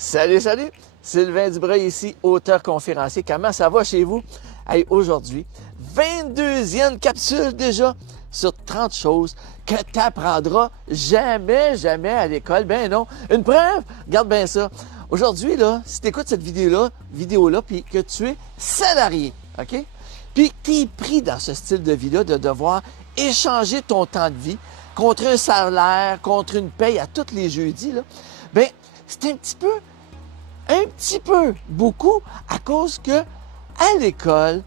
Salut, salut! Sylvain Dubreuil ici, auteur conférencier. Comment ça va chez vous? Hey, aujourd'hui, 22e capsule déjà sur 30 choses que tu n'apprendras jamais à l'école. Ben non. Une preuve? Regarde bien ça. Aujourd'hui, là, si tu écoutes cette vidéo-là, puis que tu es salarié, OK? Puis tu es pris dans ce style de vie-là de devoir échanger ton temps de vie contre un salaire, contre une paye à tous les jeudis, là, bien, c'est un petit peu, beaucoup, à cause que, à l'école,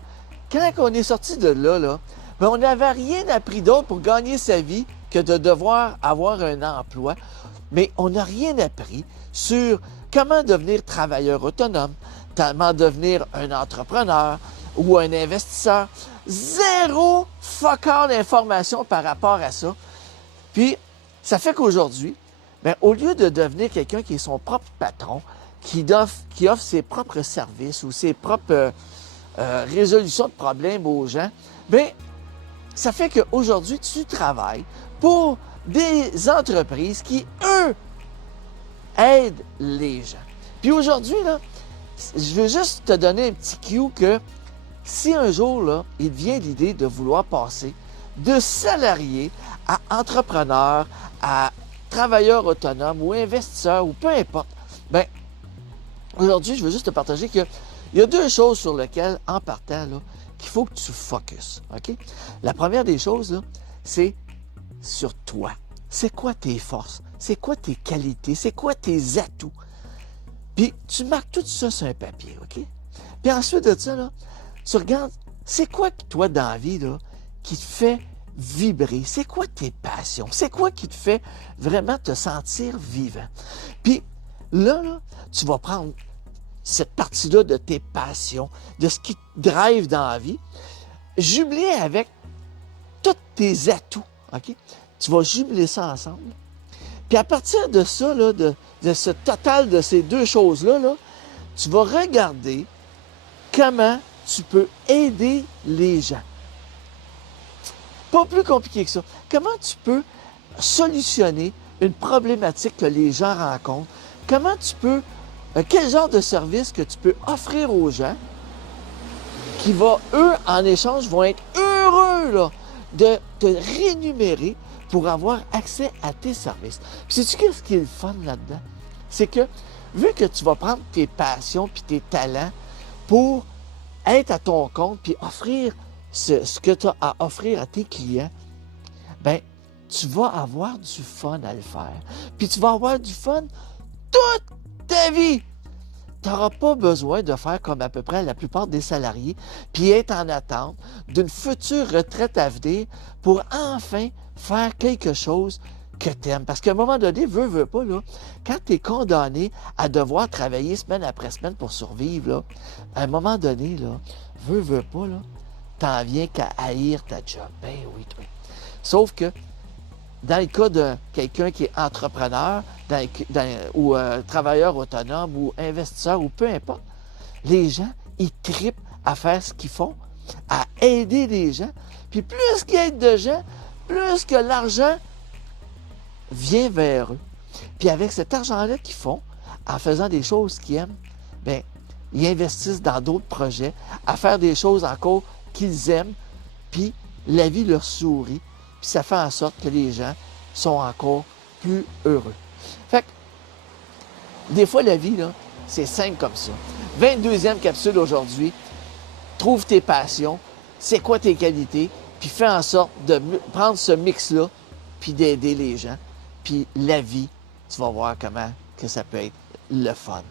quand on est sorti de là, bien, on n'avait rien appris d'autre pour gagner sa vie que de devoir avoir un emploi. Mais on n'a rien appris sur comment devenir travailleur autonome, comment devenir un entrepreneur ou un investisseur. Zéro fuck all d'informations par rapport à ça. Puis, ça fait qu'aujourd'hui, bien, au lieu de devenir quelqu'un qui est son propre patron, qui offre ses propres services ou ses propres résolutions de problèmes aux gens, bien, ça fait qu'aujourd'hui, tu travailles pour des entreprises qui, eux, aident les gens. Puis aujourd'hui, là, je veux juste te donner un petit cue que si un jour, là, il vient l'idée de vouloir passer de salarié à entrepreneur, à travailleur autonome ou investisseur ou peu importe, bien, aujourd'hui, je veux juste te partager qu'il y a deux choses sur lesquelles, en partant, là, qu'il faut que tu focuses. OK? La première des choses, là, c'est sur toi. C'est quoi tes forces? C'est quoi tes qualités? C'est quoi tes atouts? Puis, tu marques tout ça sur un papier, OK? Puis ensuite de ça, là, tu regardes, c'est quoi, toi, dans la vie, là, qui te fait vibrer? C'est quoi tes passions? C'est quoi qui te fait vraiment te sentir vivant? Puis, là, tu vas prendre cette partie-là de tes passions, de ce qui te drive dans la vie, jumelé avec tous tes atouts, OK? Tu vas jumeler ça ensemble. Puis à partir de ça, là, de ce total de ces deux choses-là, là, tu vas regarder comment tu peux aider les gens. Pas plus compliqué que ça. Comment tu peux solutionner une problématique que les gens rencontrent? Comment tu peux, quel genre de service que tu peux offrir aux gens qui va, eux, en échange, vont être heureux là, de te rémunérer pour avoir accès à tes services. Puis sais-tu qu'est-ce qui est le fun là-dedans? C'est que, vu que tu vas prendre tes passions puis tes talents pour être à ton compte puis offrir ce que tu as à offrir à tes clients, bien, tu vas avoir du fun à le faire. Puis tu vas avoir du fun toute ta vie. Tu n'auras pas besoin de faire comme à peu près la plupart des salariés, puis être en attente d'une future retraite à venir pour enfin faire quelque chose que tu aimes. Parce qu'à un moment donné, veux pas, là, quand tu es condamné à devoir travailler semaine après semaine pour survivre, là, à un moment donné, là, veux pas, là, t'en viens qu'à haïr ta job. Ben oui, toi. Sauf que dans le cas de quelqu'un qui est entrepreneur ou travailleur autonome ou investisseur ou peu importe, les gens, ils trippent à faire ce qu'ils font, à aider les gens. Puis plus qu'ils aident de gens, plus que l'argent vient vers eux. Puis avec cet argent-là qu'ils font, en faisant des choses qu'ils aiment, bien, ils investissent dans d'autres projets, à faire des choses encore qu'ils aiment, puis la vie leur sourit. Puis ça fait en sorte que les gens sont encore plus heureux. Fait que, des fois, la vie, là, c'est simple comme ça. 22e capsule aujourd'hui. Trouve tes passions, c'est quoi tes qualités, puis fais en sorte de prendre ce mix-là, puis d'aider les gens. Puis la vie, tu vas voir comment que ça peut être le fun.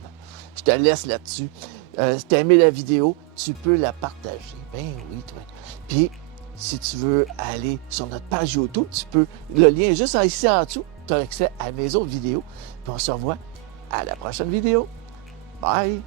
Je te laisse là-dessus. Si tu as aimé la vidéo, tu peux la partager. Ben oui, toi. Puis, si tu veux aller sur notre page YouTube, tu peux. Le lien est juste ici en dessous. Tu as accès à mes autres vidéos. Puis on se revoit à la prochaine vidéo. Bye!